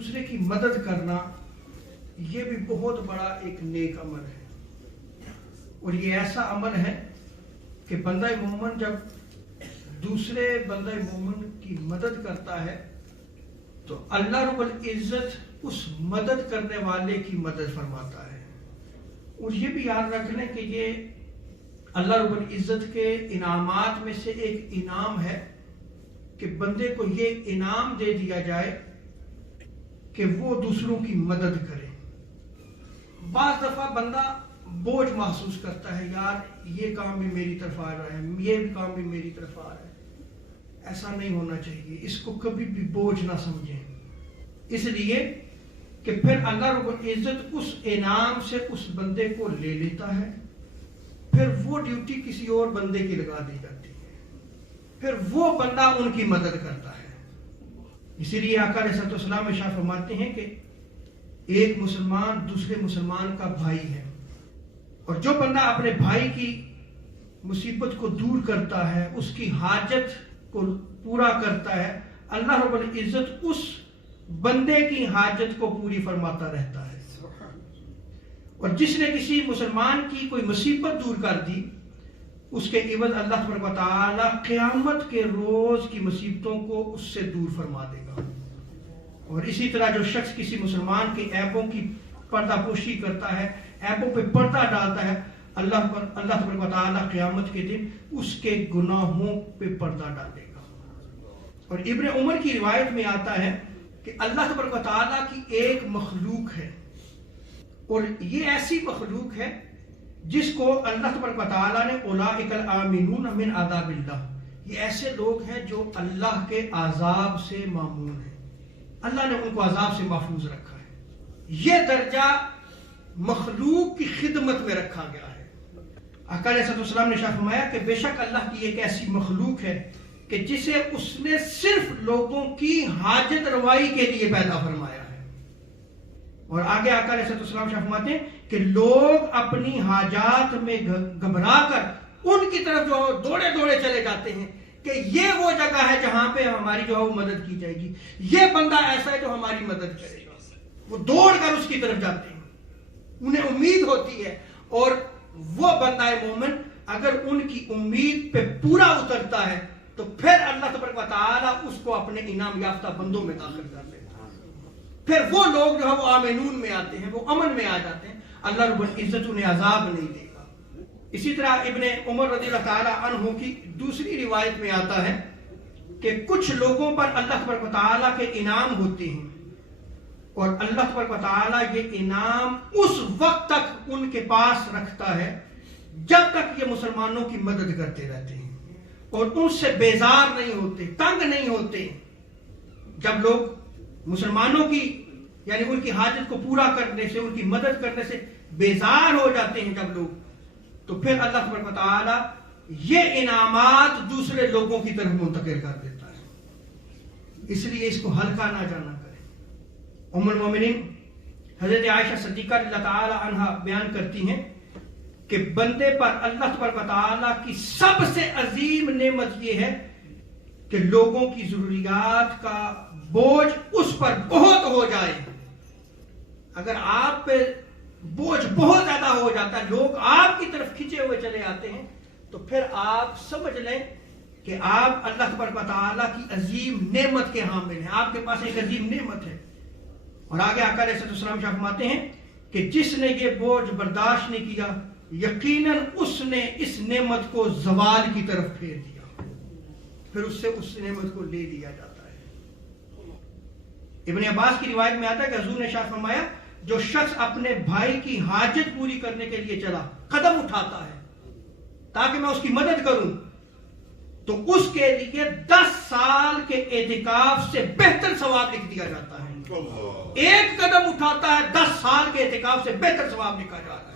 دوسرے کی مدد کرنا یہ بھی بہت بڑا ایک نیک عمل ہے، اور یہ ایسا عمل ہے کہ بندہ مومن جب دوسرے بندہ مومن کی مدد کرتا ہے تو اللہ رب العزت اس مدد کرنے والے کی مدد فرماتا ہے۔ اور یہ بھی یاد رکھ لیں کہ یہ اللہ رب العزت کے انعامات میں سے ایک انعام ہے کہ بندے کو یہ انعام دے دیا جائے کہ وہ دوسروں کی مدد کرے۔ بعض دفعہ بندہ بوجھ محسوس کرتا ہے، یار یہ کام بھی میری طرف آ رہا ہے، یہ بھی کام بھی میری طرف آ رہا ہے۔ ایسا نہیں ہونا چاہیے، اس کو کبھی بھی بوجھ نہ سمجھیں، اس لیے کہ پھر اللہ رب العزت اس انعام سے اس بندے کو لے لیتا ہے، پھر وہ ڈیوٹی کسی اور بندے کی لگا دی جاتی ہے، پھر وہ بندہ ان کی مدد کرتا ہے۔ اسی لیے آقا علیہ السلام ارشاد فرماتے ہیں کہ ایک مسلمان دوسرے مسلمان کا بھائی ہے، اور جو بندہ اپنے بھائی کی مصیبت کو دور کرتا ہے، اس کی حاجت کو پورا کرتا ہے، اللہ رب العزت اس بندے کی حاجت کو پوری فرماتا رہتا ہے۔ اور جس نے کسی مسلمان کی کوئی مصیبت دور کر دی، اس کے عوض اللہ تبارک و تعالی قیامت کے روز کی مصیبتوں کو اس سے دور فرما دے گا۔ اور اسی طرح جو شخص کسی مسلمان کے عیبوں کی پردہ پوشی کرتا ہے، عیبوں پہ پردہ ڈالتا ہے، اللہ تبارک و تعالی قیامت کے دن اس کے گناہوں پہ پردہ ڈالے گا۔ اور ابن عمر کی روایت میں آتا ہے کہ اللہ تبارک و تعالی کی ایک مخلوق ہے، اور یہ ایسی مخلوق ہے جس کو اللہ تبارک و تعالی نے اولئک الآمنون من عذاب اللہ، یہ ایسے لوگ ہیں جو اللہ کے عذاب سے مامون ہیں، اللہ نے ان کو عذاب سے محفوظ رکھا ہے۔ یہ درجہ مخلوق کی خدمت میں رکھا گیا ہے۔ آقا علیہ السلام نے ارشاد فرمایا کہ بے شک اللہ کی ایک ایسی مخلوق ہے کہ جسے اس نے صرف لوگوں کی حاجت روائی کے لیے پیدا فرمایا ہے۔ اور آگے آقا علیہ السلام فرماتے ہیں کہ لوگ اپنی حاجات میں گھبرا کر ان کی طرف جو دوڑے دوڑے چلے جاتے ہیں کہ یہ وہ جگہ ہے جہاں پہ ہماری جو ہے وہ مدد کی جائے گی، یہ بندہ ایسا ہے جو ہماری مدد کرے گا، وہ دوڑ کر اس کی طرف جاتے ہیں، انہیں امید ہوتی ہے۔ اور وہ بندہ مومن اگر ان کی امید پہ پورا اترتا ہے تو پھر اللہ تبارک و تعالی اس کو اپنے انعام یافتہ بندوں میں داخل کر لیتا ہے، پھر وہ لوگ جو ہے وہ آمنون میں آتے ہیں، وہ امن میں آ جاتے ہیں، اللہ رب العزت انہیں عذاب نہیں دے گا۔ اسی طرح ابن عمر رضی اللہ تعالی عنہ کی دوسری روایت میں آتا ہے کہ کچھ لوگوں پر اللہ تبارک و تعالی کے انعام ہوتے ہیں، اور اللہ تبارک و تعالی یہ انعام اس وقت تک ان کے پاس رکھتا ہے جب تک یہ مسلمانوں کی مدد کرتے رہتے ہیں اور ان سے بیزار نہیں ہوتے، تنگ نہیں ہوتے۔ جب لوگ مسلمانوں کی یعنی ان کی حاجت کو پورا کرنے سے، ان کی مدد کرنے سے بیزار ہو جاتے ہیں جب لوگ، تو پھر اللہ تبارک و تعالی یہ انعامات دوسرے لوگوں کی طرف منتقل کر دیتا ہے۔ اس لیے اس کو ہلکا نہ جانا کریں۔ ام المومنین حضرت عائشہ صدیقہ رضی اللہ تعالی عنہا بیان کرتی ہیں کہ بندے پر اللہ تبارک و تعالی کی سب سے عظیم نعمت یہ ہے کہ لوگوں کی ضروریات کا بوجھ اس پر بہت ہو جائے۔ اگر آپ پہ بوجھ بہت زیادہ ہو جاتا ہے، لوگ آپ کی طرف کھینچے ہوئے چلے آتے ہیں، تو پھر آپ سمجھ لیں کہ آپ اللہ تبارک و تعالی کی عظیم نعمت کے حامل ہیں، آپ کے پاس ایک عظیم نعمت ہے۔ اور آگے آقا علیہ السلام فرماتے ہیں کہ جس نے یہ بوجھ برداشت نہیں کیا، یقیناً اس نے اس نعمت کو زوال کی طرف پھیر دیا، پھر اس سے اس نعمت کو لے لیا جاتا ہے۔ ابن عباس کی روایت میں آتا ہے کہ حضور نے ارشاد فرمایا جو شخص اپنے بھائی کی حاجت پوری کرنے کے لیے چلا، قدم اٹھاتا ہے تاکہ میں اس کی مدد کروں، تو اس کے لیے 10 سال کے اعتکاف سے بہتر ثواب لکھ دیا جاتا ہے۔ ایک قدم اٹھاتا ہے، 10 سال کے اعتکاف سے بہتر ثواب لکھا جاتا ہے۔